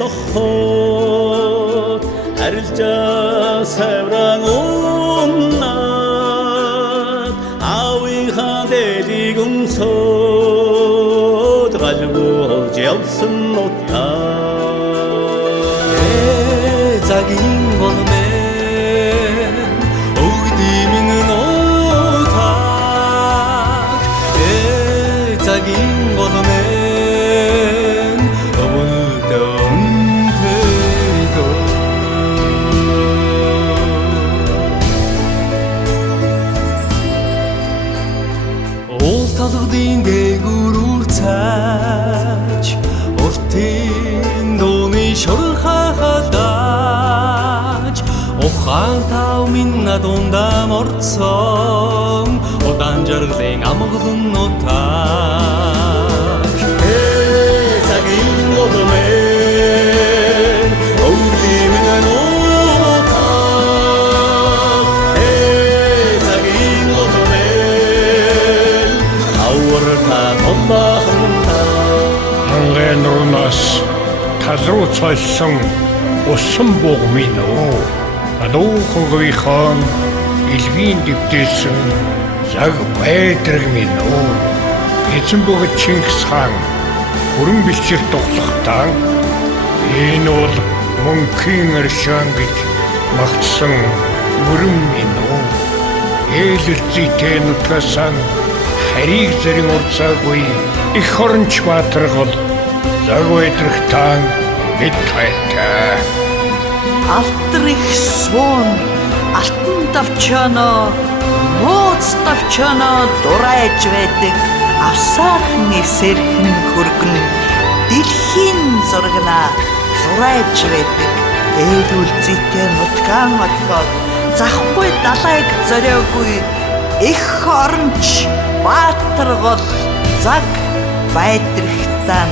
дохот харилжаа савран уннаад аавынхаа дээлийг өмсөд галбуулж явсан нутаа цагийн голмэн өгдимэн нутаг цагийн голмэн өвөлдөн тэго ол талгын дээгүүр үрцэж уртын дууны шорхахадаж ухаан тав минь дундаа морцсон удаан жаргалын амгалан нутаг цагийн голмэн өгдимэн нутаг цагийн голмэн аварта томбахнда Хангайн рунаас тал руу цолсон усан бууг минь үү. Алуухан илвийн дэвтээсэн яг байдраг минь үү. Эзэн бөгөөд Чингис хаан хүрэн бэлчээр тухлахтаа энэ бол мөнхийн аршаан гэж магтсан мөрөн минь үү. Ээлэлцээтэй нутгасан харийг зэрэг урцаагүй их хоронч баатар гол заг байдрагтаа бид тайтай. Алтар их суун алтан давчаанаа нууц давчаанаа дурайж байдаг авсаархны сэрхэн хөргөн дэлхийн зургнаа зурайж байдаг ээлүүлзийтэй нутгаан орхиод захгүй далайг зориогүй их хоронч баатар гол заг байдрагтаа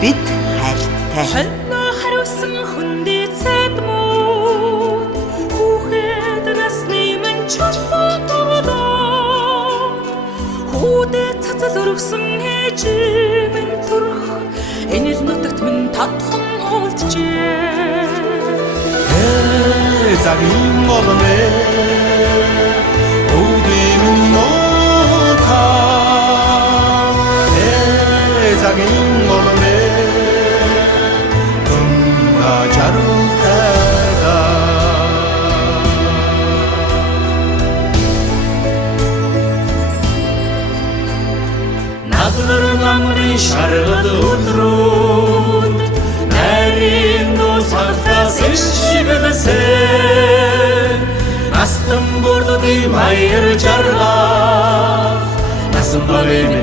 бид хайртай Хонноо хариусан хүндээ цэдмүүд хүүхэд насны минь чулуутуулаа хүүдээ цацал өргсөн ээж минь төрх энэ л нутагт минь татхан хуулжээ цагийн голмэн өгдимэн нутаг цагийн голмэн дүнга жаргалтай Надлар намрын шаргал өдрүүд нарийн нусалтаас ишгэлсэн Астан бүрдгийн маяр жаргал насан барим